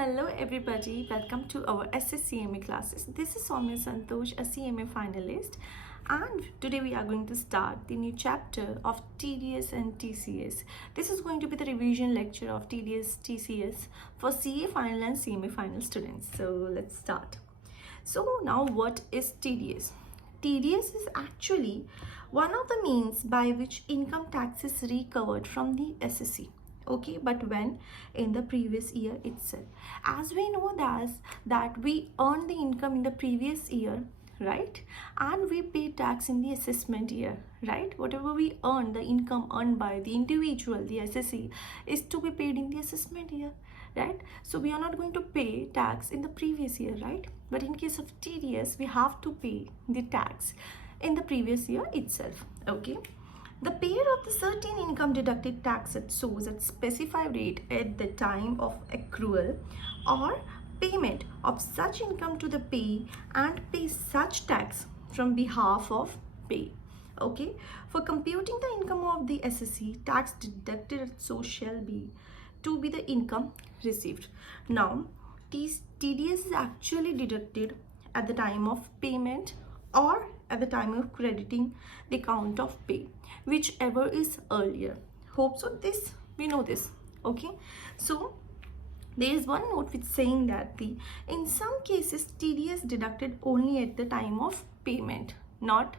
Hello everybody, welcome to our SSCMA classes. This is Soumya Santosh, a CMA finalist, and today we are going to start the new chapter of TDS and TCS. This is going to be the revision lecture of TDS TCS for CA final and CMA final students. So let's start. So now what is TDS? TDS is actually one of the means by which income tax is recovered from the SSC. Okay, but when? In the previous year itself. As we know that we earned the income in the previous year, right, and we pay tax in the assessment year, right? Whatever we earn, the income earned by the individual, the SSC, is to be paid in the assessment year, right? So we are not going to pay tax in the previous year, right? But in case of TDS, we have to pay the tax in the previous year itself. Okay, the payer of the certain income deducted tax at source at specified rate at the time of accrual or payment of such income to the payee and pay such tax from behalf of payee. Okay, for computing the income of the SSC, tax deducted at source shall be to be the income received. Now, TDS is actually deducted at the time of payment or at the time of crediting the account of pay, whichever is earlier. Hope so this we know this. Okay, so there is one note which saying that in some cases TDS deducted only at the time of payment, not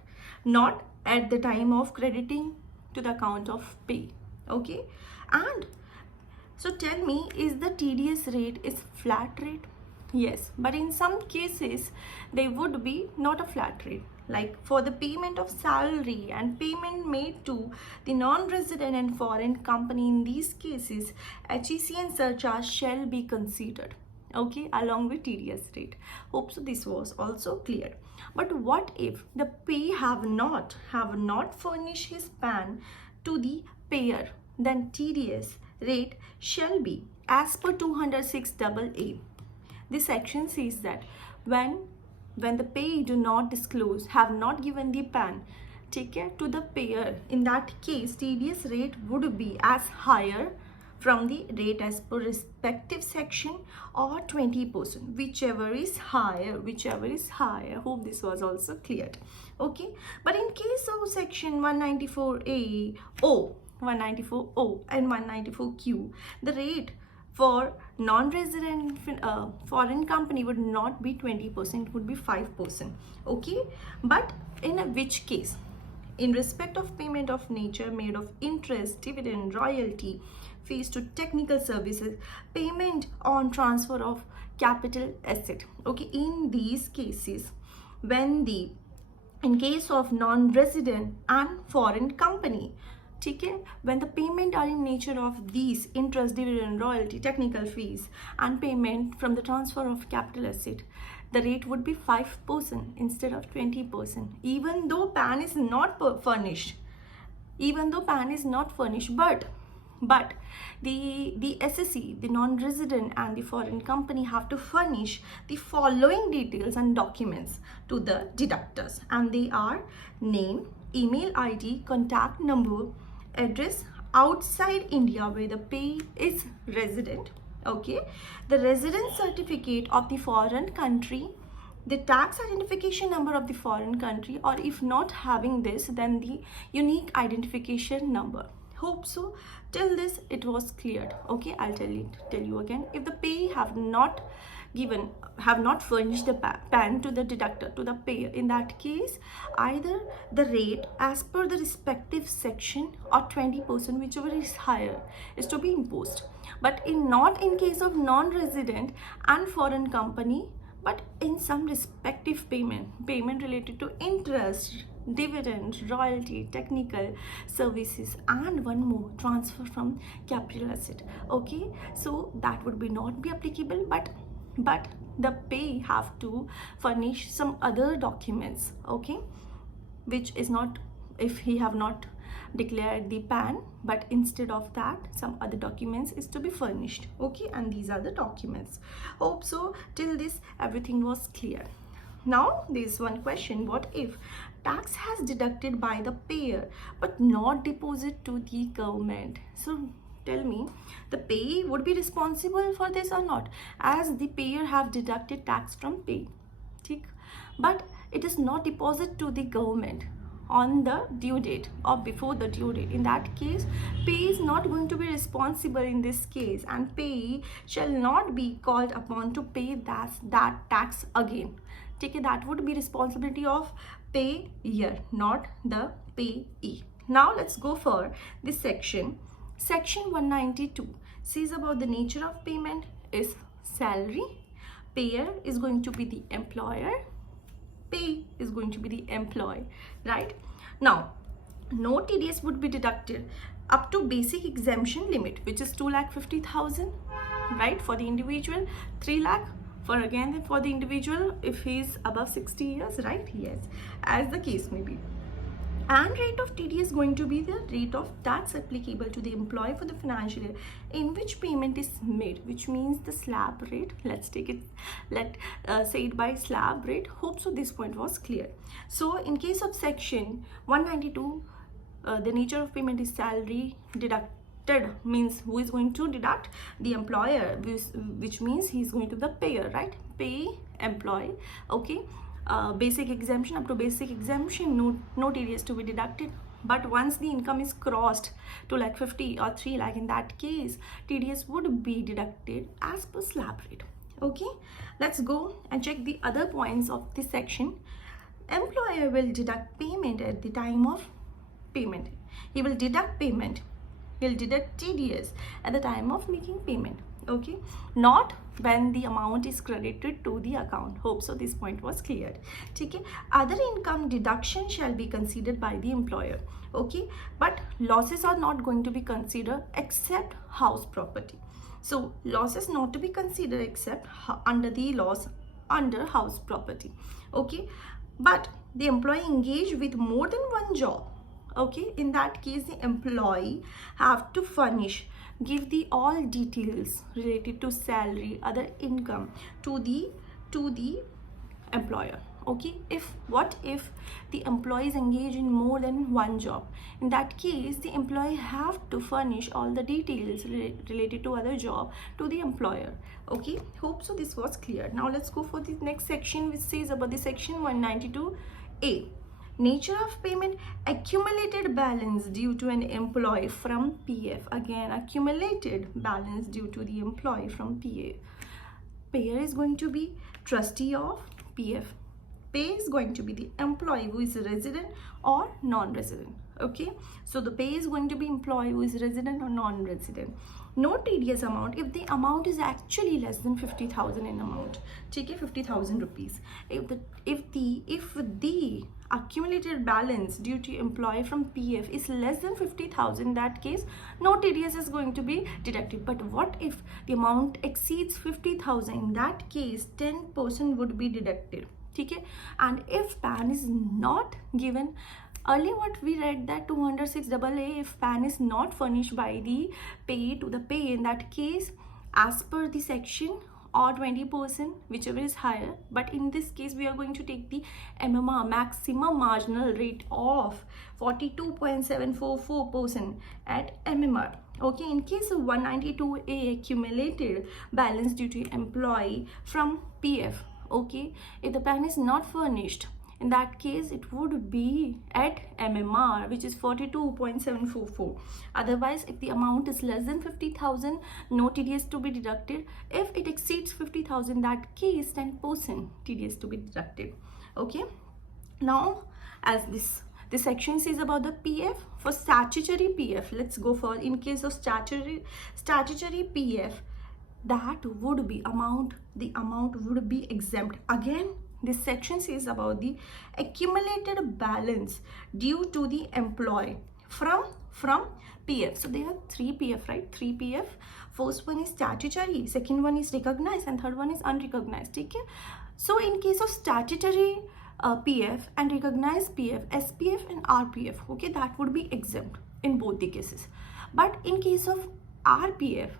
at the time of crediting to the account of pay. Okay, and so tell me, is the TDS rate is flat rate? Yes, but in some cases they would be not a flat rate. Like for the payment of salary and payment made to the non-resident and foreign company, in these cases HEC and surcharge shall be considered, okay, along with TDS rate. Hope so this was also clear. But what if the payee have not furnished his PAN to the payer? Then TDS rate shall be as per 206AA. This section says that when the payee do not disclose, have not given the PAN, take care to the payer, in that case TDS rate would be as higher from the rate as per respective section or 20%, whichever is higher. Hope this was also cleared. Okay, but in case of section 194A, 194O and 194Q, the rate for non-resident foreign company would not be 20%, would be 5%. Okay, but in which case, in respect of payment of nature made of interest, dividend, royalty, fees to technical services, payment on transfer of capital asset. Okay, in these cases, in case of non-resident and foreign company, okay, when the payment are in nature of these interest, dividend, royalty, technical fees and payment from the transfer of capital asset, the rate would be 5% instead of 20%, even though PAN is not furnished, but the SSC, the non-resident and the foreign company have to furnish the following details and documents to the deductors, and they are name, email ID, contact number, address outside India where the payee is resident, okay, the residence certificate of the foreign country, the tax identification number of the foreign country, or if not having this, then the unique identification number. Hope so till this it was cleared. Okay, I'll tell you again. If the payee have not furnished the PAN to the deductor, to the payer, in that case either the rate as per the respective section or 20%, whichever is higher, is to be imposed. But not in case of non-resident and foreign company, but in some respective payment related to interest, dividend, royalty, technical services, and one more, transfer from capital asset. Okay, so that would be not be applicable, but the payee have to furnish some other documents, okay, which is not, if he have not declared the PAN, but instead of that some other documents is to be furnished. Okay, and these are the documents. Hope so till this everything was clear. Now there is one question: what if tax has deducted by the payer but not deposit to the government? So Tell me, the payee would be responsible for this or not, as the payer have deducted tax from pay. ठीक? But it is not deposit to the government on the due date or before the due date. In that case, payee is not going to be responsible in this case, and payee shall not be called upon to pay that tax again. Okay, that would be responsibility of payer, not the payee. Now let's go for this section. Section 192 says about the nature of payment is salary. Payer is going to be the employer. Pay is going to be the employee, right? Now, no TDS would be deducted up to basic exemption limit, which is 2,50,000, right? For the individual, 3 lakh for the individual if he is above 60 years, right? Yes, as the case may be. And rate of TDS is going to be the rate of tax applicable to the employee for the financial year in which payment is made, which means the slab rate. Let's take it, say it by slab rate. Hope so this point was clear. So in case of section 192, the nature of payment is salary. Deducted means who is going to deduct? The employer, which means he is going to the payer, right? Pay, employee. Okay. Basic exemption, up to basic exemption, no TDS to be deducted. But once the income is crossed to like 50 or 3 lakh, in that case TDS would be deducted as per slab rate. Okay, let's go and check the other points of this section. Employer will deduct payment at the time of payment. He will deduct payment. He'll deduct TDS at the time of making payment. Okay, not when the amount is credited to the account. Hope so this point was cleared. Okay, other income deduction shall be considered by the employer. Okay, but losses are not going to be considered except house property. So losses not to be considered except under the loss under house property. Okay, but the employee engaged with more than one job. Okay, in that case the employee have to give the all details related to salary, other income to the employer. Okay, what if the employee is engaged in more than one job? In that case the employee have to furnish all the details related to other job to the employer. Okay, hope so this was clear. Now let's go for the next section, which says about the section 192A. Nature of payment, accumulated balance due to an employee from PF. Again, accumulated balance due to the employee from PF. Payer is going to be trustee of PF. Pay is going to be the employee who is a resident or non-resident. Okay, so the pay is going to be employee who is resident or non-resident. No TDS amount if the amount is actually less than 50,000 in amount. Okay, 50,000 rupees. If the accumulated balance due to employee from PF is less than 50,000, in that case no TDS is going to be deducted. But what if the amount exceeds 50,000? In that case 10% would be deducted. Okay, and if PAN is not given, earlier what we read that 206AA, if PAN is not furnished by the pay to the pay, in that case as per the section or 20%, whichever is higher. But in this case we are going to take the MMR, maximum marginal rate of 42.744% at MMR. Okay, in case of 192A, accumulated balance due to employee from PF. Okay, if the PAN is not furnished, in that case it would be at MMR, which is 42.744. Otherwise, if the amount is less than 50,000, no TDS to be deducted. If it exceeds 50,000, that case 10% TDS to be deducted. Okay, now as this section says about the PF, for statutory PF, let's go for in case of statutory PF, that would be the amount would be exempt. Again, this section says about the accumulated balance due to the employee from PF. So there are 3 PF, right? 3 PF. First one is statutory, second one is recognized, and third one is unrecognized. Okay, so in case of statutory PF and recognized PF, SPF and RPF, okay, that would be exempt in both the cases. But in case of RPF,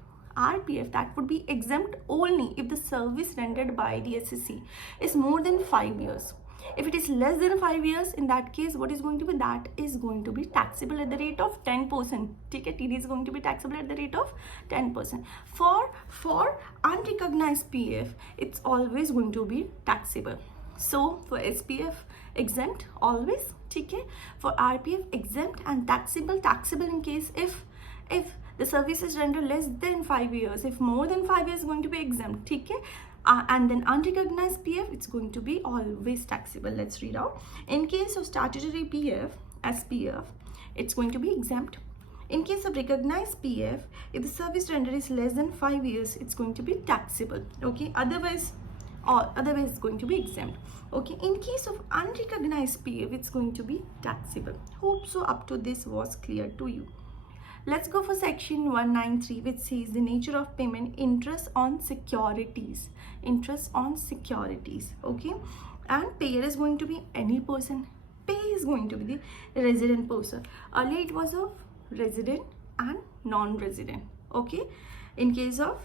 that would be exempt only if the service rendered by the SSC is more than 5 years. If it is less than 5 years, in that case, what is going to be? That is going to be taxable at the rate of 10%. Okay, TD is going to be taxable at the rate of 10%. For unrecognized PF, it's always going to be taxable. So for SPF, exempt always. Okay, for RPF, exempt and taxable in case if the service is rendered less than 5 years. If more than 5 years, going to be exempt. Okay, and then unrecognized PF, it's going to be always taxable. Let's read out. In case of statutory PF, SPF, it's going to be exempt. In case of recognized PF, if the service rendered is less than 5 years, it's going to be taxable. Okay, otherwise it's going to be exempt. Okay, in case of unrecognized PF, it's going to be taxable. Hope so up to this was clear to you. Let's go for section 193, which says the nature of payment: interest on securities. Interest on securities. Okay, and payer is going to be any person. Pay is going to be the resident person. Earlier it was of resident and non-resident. Okay, in case of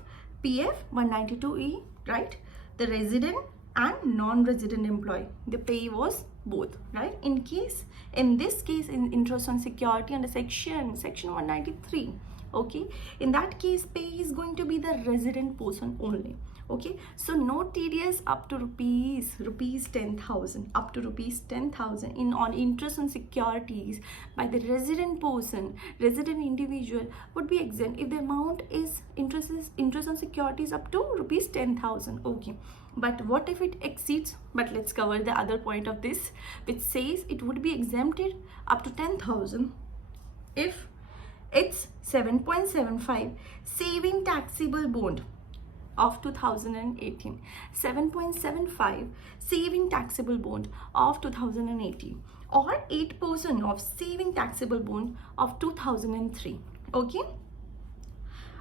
PF 192E, right, the resident and non-resident employee, the pay was both, right? In this case, in interest on security under section 193, okay, in that case, pay is going to be the resident person only. Okay, so no TDS up to rupees 10,000, up to rupees 10,000 in on interest on securities by the resident person, resident individual would be exempt if the amount is interest on securities up to rupees 10,000. Okay, but what if it exceeds? But let's cover the other point of this, which says it would be exempted up to 10,000 if it's 7.75 saving taxable bond of 2018, 7.75 saving taxable bond of 2018, or 8% of saving taxable bond of 2003. Okay,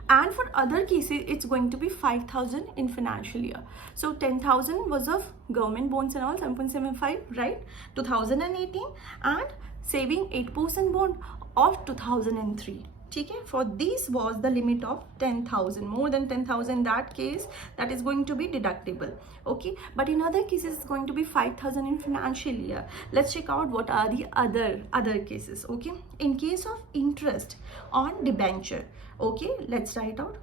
and for other cases, it's going to be 5,000 in financial year. So 10,000 was of government bonds and all, 7.75, right, 2018, and saving 8% bond of 2003. Okay, for this was the limit of 10,000. More than 10,000, that case, that is going to be deductible. Okay, but in other cases, it's going to be 5,000 in financial year. Let's check out what are the other cases. Okay, in case of interest on debenture, okay, let's write out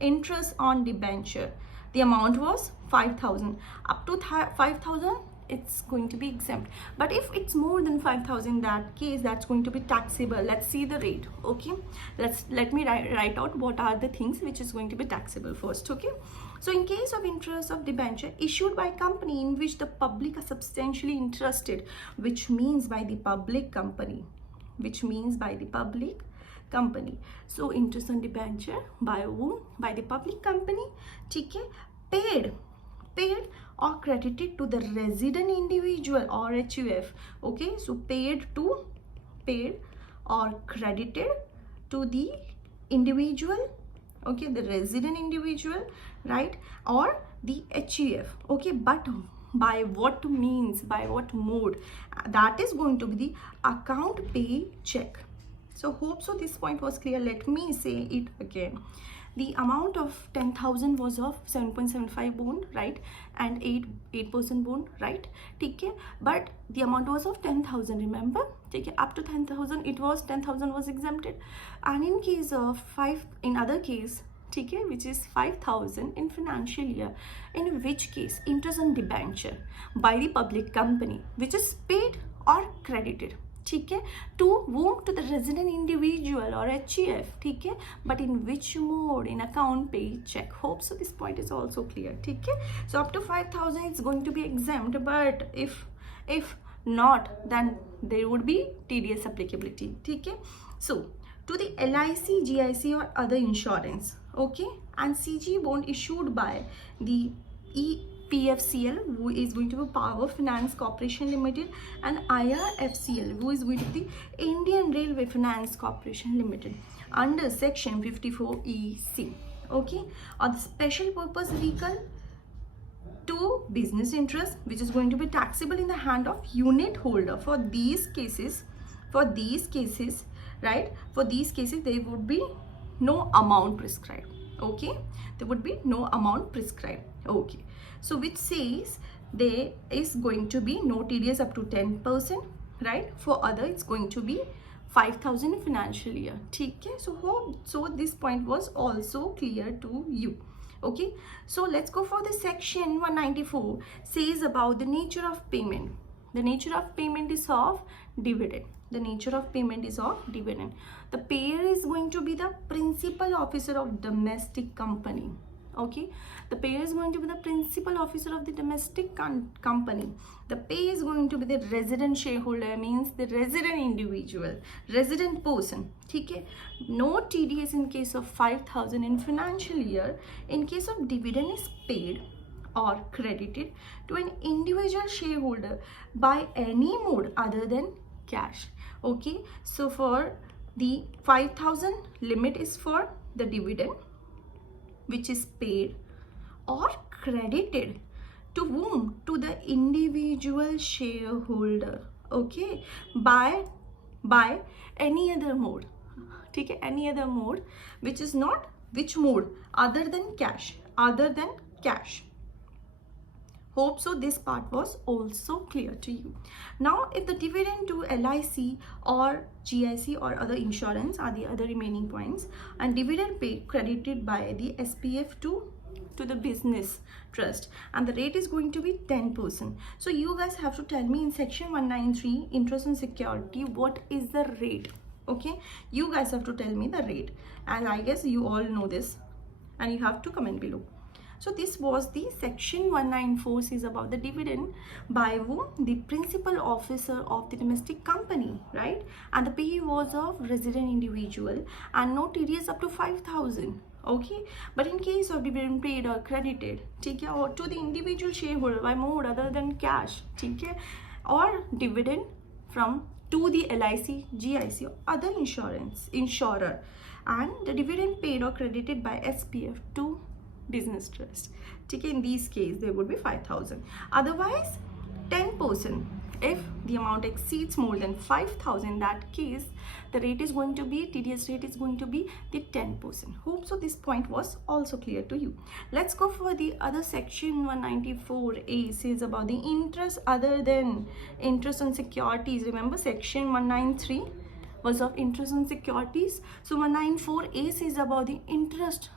interest on debenture. The amount was 5,000. Up to 5,000, it's going to be exempt. But if it's more than 5,000, that case, that's going to be taxable. Let's see the rate. Okay, let me write out what are the things which is going to be taxable first. Okay, so in case of interest of debenture issued by company in which the public are substantially interested, which means by the public company, so interest on debenture by whom? By the public company. Okay, paid or credited to the resident individual or HUF. Okay, so paid or credited to the individual, okay, the resident individual, right, or the HUF. Okay, but by what means, by what mode? That is going to be the account pay check. So hope so this point was clear. Let me say it again. The amount of 10,000 was of 7.75 bond, right, and 8% bond, right? Okay, but the amount was of 10,000. Remember, take it up to 10,000. It was 10,000 was exempted, and in case of in other case, okay, which is 5,000 in financial year, in which case interest on debenture by the public company, which is paid or credited. Okay, to whom? To the resident individual or HUF. Okay, but in which mode? In account pay check. Hope so this point is also clear. Okay, so up to 5,000 it's going to be exempt, but if not, then there would be TDS applicability. Okay, so to the LIC, GIC or other insurance, okay, and CG bond issued by the PFCL, who is going to be Power Finance Corporation Limited, and IRFCL, who is going to be Indian Railway Finance Corporation Limited, under section 54EC, okay, or the special purpose vehicle to business interest, which is going to be taxable in the hand of unit holder. For these cases, right, for these cases there would be no amount prescribed. Okay, there would be no amount prescribed. Okay, so which says there is going to be no TDS up to 10%, right? For other it's going to be 5,000 in financial year. Okay, so this point was also clear to you. Okay, so let's go for the section 194. Says about the nature of payment. The nature of payment is of dividend. The nature of payment is of dividend. The payer is going to be the principal officer of domestic company. Okay, the payer is going to be the principal officer of the domestic company. The pay is going to be the resident shareholder, means the resident individual, resident person. Okay, no TDS in case of 5,000 in financial year. In case of dividend is paid or credited to an individual shareholder by any mode other than cash. Okay, so for the 5,000 limit is for the dividend, which is paid or credited to whom? To the individual shareholder. Okay, by any other mode. Okay, any other mode, which is not, which mode? Other than cash. Other than cash. Hope so this part was also clear to you. Now, if the dividend to LIC or GIC or other insurance are the other remaining points, and dividend paid credited by the SPF to the business trust, and the rate is going to be 10%. So you guys have to tell me in section 193 interest and security, what is the rate? Okay, you guys have to tell me the rate, and I guess you all know this, and you have to comment below. So this was the section 194, is about the dividend by whom? The principal officer of the domestic company, right? And the pay was of resident individual and no TDS up to 5,000. Okay, but in case of dividend paid or credited, okay, or to the individual shareholder by mode other than cash, okay, or dividend from to the LIC, GIC or other insurer, and the dividend paid or credited by SPF to business trust. Okay, in these case there would be 5,000. Otherwise 10%. If the amount exceeds more than 5,000, in that case the rate is going to be, TDS rate is going to be the 10%. Hope so this point was also clear to you. Let's go for the other section. 194A says about the interest other than interest on securities. Remember section 193 was of interest on securities. So 194A says about the interest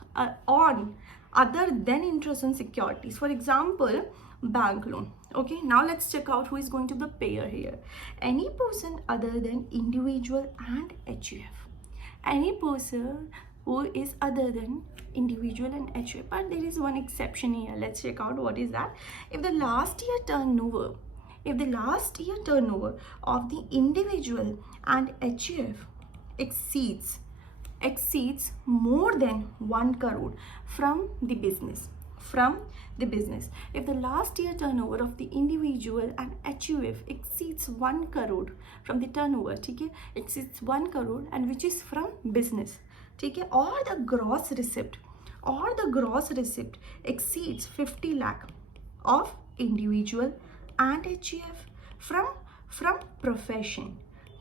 on other than interest on securities. For example, bank loan. Okay, now let's check out who is going to be the payer here. Any person other than individual and HUF. Any person who is other than individual and HUF. But there is one exception here. Let's check out what is that. If the last year turnover of the individual and HUF exceeds more than 1 crore from the business. If the last year turnover of the individual and HUF exceeds 1 crore from the turnover, okay, exceeds 1 crore and which is from business, okay, or the gross receipt exceeds 50 lakh of individual and HUF from profession.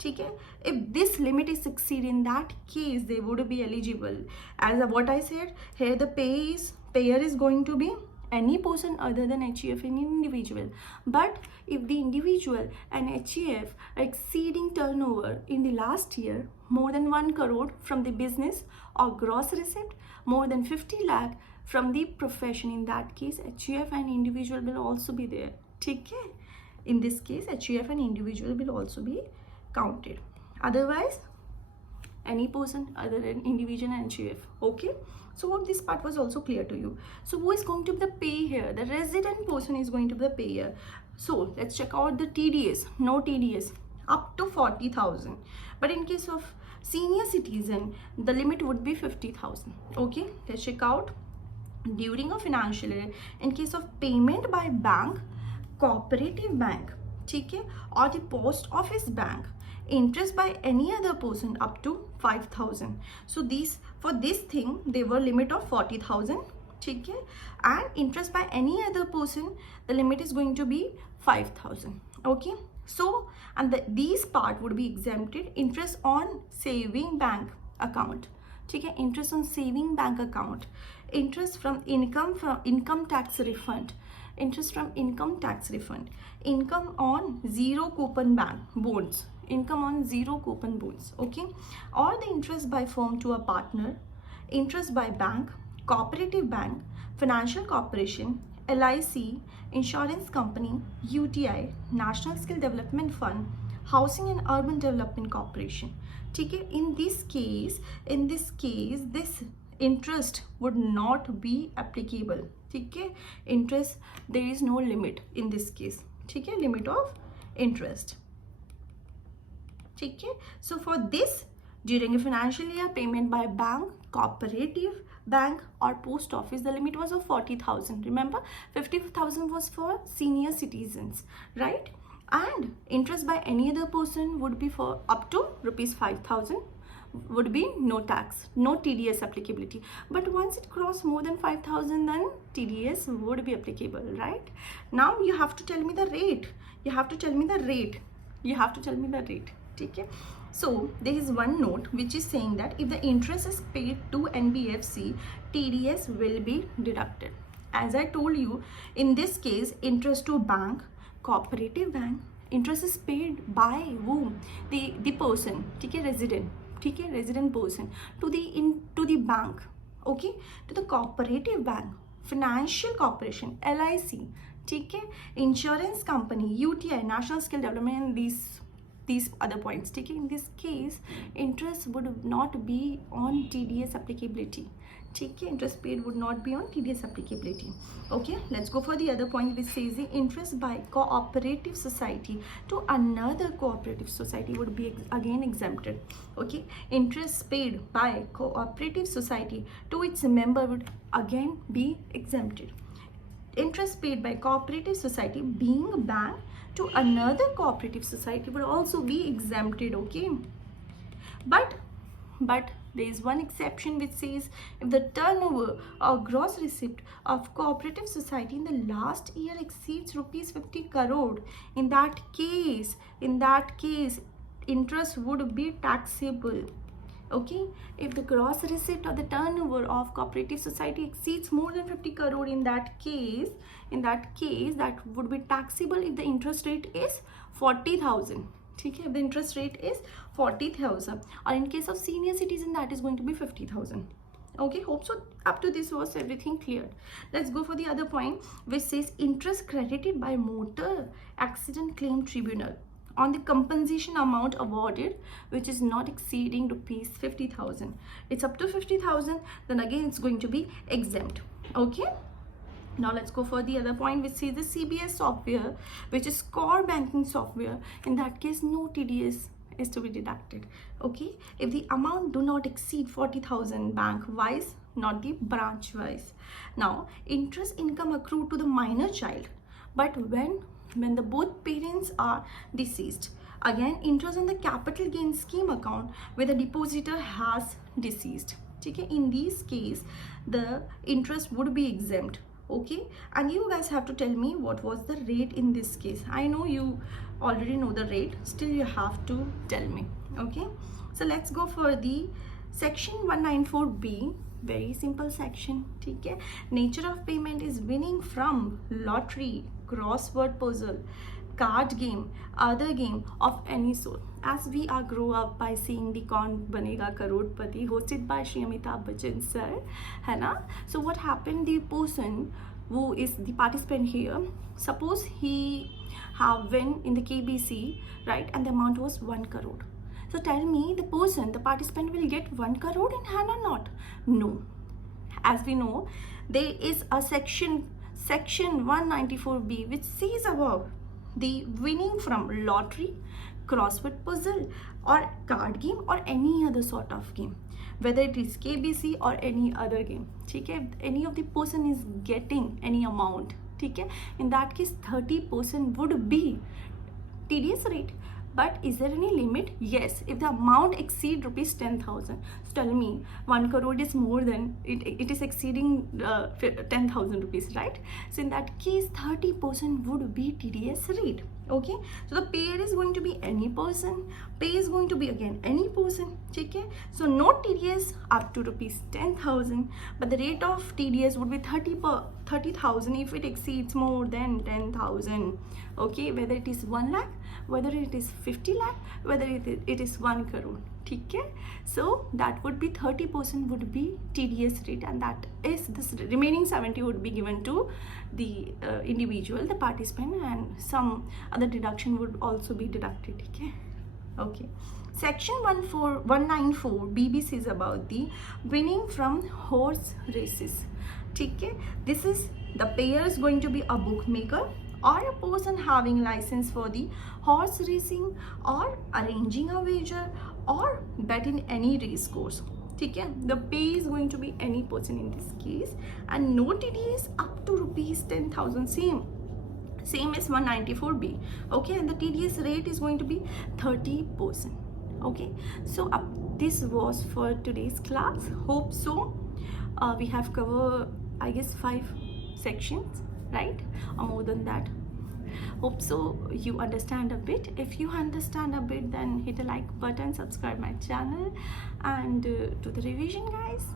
Okay, if this limit is exceeded, in that case they would be eligible. As what I said here, the payer is going to be any person other than HUF and individual. But if the individual and HUF are exceeding turnover in the last year more than 1 crore from the business, or gross receipt more than 50 lakh from the profession, in that case HUF and individual will also be there. Okay, in this case HUF and individual will also be counted. Otherwise any person other than individual and HUF. Okay, so hope this part was also clear to you. So who is going to be the pay here? The resident person is going to be the payer. So let's check out the TDS. No TDS up to 40,000, but in case of senior citizen the limit would be 50,000. Okay, let's check out during a financial year. In case of payment by bank, cooperative bank, okay, or the post office bank, interest by any other person up to 5,000. So these, for this thing they were limit of 40,000, okay, and interest by any other person the limit is going to be 5,000. Okay, so and these part would be exempted. Interest on saving bank account, ठीक है, interest on saving bank account, interest from income tax refund, interest from income tax refund, income on zero coupon bonds, income on zero coupon bonds, okay, or the interest by firm to a partner, interest by bank, cooperative bank, financial corporation, LIC, insurance company, UTI, National Skill Development Fund, housing and urban development corporation. ठीक है, in this case this interest would not be applicable. ठीक है, interest, there is no limit in this case. ठीक है, limit of interest. ठीक है, so for this during a financial year, payment by bank, cooperative bank or post office, the limit was of 40,000. Remember, 50,000 was for senior citizens, right? And interest by any other person would be for up to rupees 5,000, would be no tax, no TDS applicability. But once it crossed more than 5,000, then TDS would be applicable, right? Now you have to tell me the rate. You have to tell me the rate. Okay? So there is one note which is saying that if the interest is paid to NBFC, TDS will be deducted. As I told you, in this case, interest to bank, cooperative bank, interest is paid by whom? The person, okay, resident, okay, resident person, to the bank, okay, to the cooperative bank, financial corporation, LIC, okay, insurance company, UTI, National Skill Development, and these other points. Okay, in this case, interest would not be on TDS applicability. Okay, interest paid would not be on TDS applicability. Okay, let's go for the other point which says the interest by cooperative society to another cooperative society would be again exempted. Okay, interest paid by cooperative society to its member would again be exempted. Interest paid by cooperative society being a bank to another cooperative society would also be exempted. Okay, but there is one exception which says if the turnover or gross receipt of cooperative society in the last year exceeds rupees 50 crore, in that case interest would be taxable. Okay, if the gross receipt or the turnover of cooperative society exceeds more than 50 crore, in that case that would be taxable if the interest rate is 40,000. ठीक है, if the interest rate is 40,000, or in case of senior citizen that is going to be 50,000. Okay, hope so up to this was everything clear. Let's go for the other point which says interest credited by motor accident claim tribunal on the compensation amount awarded which is not exceeding rupees 50,000. It's up to 50,000, then again it's going to be exempt. Okay, now let's go for the other point which says the CBS software, which is core banking software. In that case, no TDS is to be deducted. Okay, if the amount do not exceed 40,000 bank wise, not the branch wise. Now interest income accrued to the minor child, but when the both parents are deceased, again interest on the capital gain scheme account where the depositor has deceased. Okay, in this case the interest would be exempt. Okay, and you guys have to tell me what was the rate in this case. I know you already know the rate, still you have to tell me. Okay, so let's go for the section 194B. Very simple section. Okay, nature of payment is winning from lottery, crossword puzzle, card game, other game of any sort. As we are grow up by seeing the Kaun Banega Karodpati hosted by Shri Amitabh Bachchan sir, है ना? So what happened? The person who is the participant here, suppose he have win in the KBC, right? And the amount was 1 crore. So tell me, the participant will get 1 crore in hand or not? No. As we know, there is a section 194B which says about the winning from lottery, crossword puzzle or card game or any other sort of game, whether it is KBC or any other game. ठीक है, any of the person is getting any amount, ठीक है, in that case 30% would be TDS rate. But is there any limit? Yes, if the amount exceed rupees 10,000. So tell me, 1 crore is more than it is exceeding 10,000 rupees, right? So in that case 30% would be TDS rate. Okay, so the payer is going to be any person, pay is going to be again any person. Okay, so no TDS up to rupees 10,000, but the rate of TDS would be 30,000 if it exceeds more than 10,000. Okay, whether it is 1 lakh, whether it is 50 lakh, whether it is 1 crore. Okay, so that would be 30% would be TDS rate, and that is this remaining 70 would be given to the individual, the participant, and some other deduction would also be deducted. Okay. Section 194 BBC is about the winning from horse races. Okay, this is the payer is going to be a bookmaker or a person having license for the horse racing or arranging a wager or bet in any race course. Okay, the pay is going to be any person in this case, and no TDS up to rupees 10,000. Same as 194B. Okay, and the TDS rate is going to be 30%. Okay, so this was for today's class. Hope so. We have covered, I guess, 5 sections, right, or more than that. Hope so you understand a bit. If you understand a bit, then hit a like button, subscribe my channel, and do the revision, guys.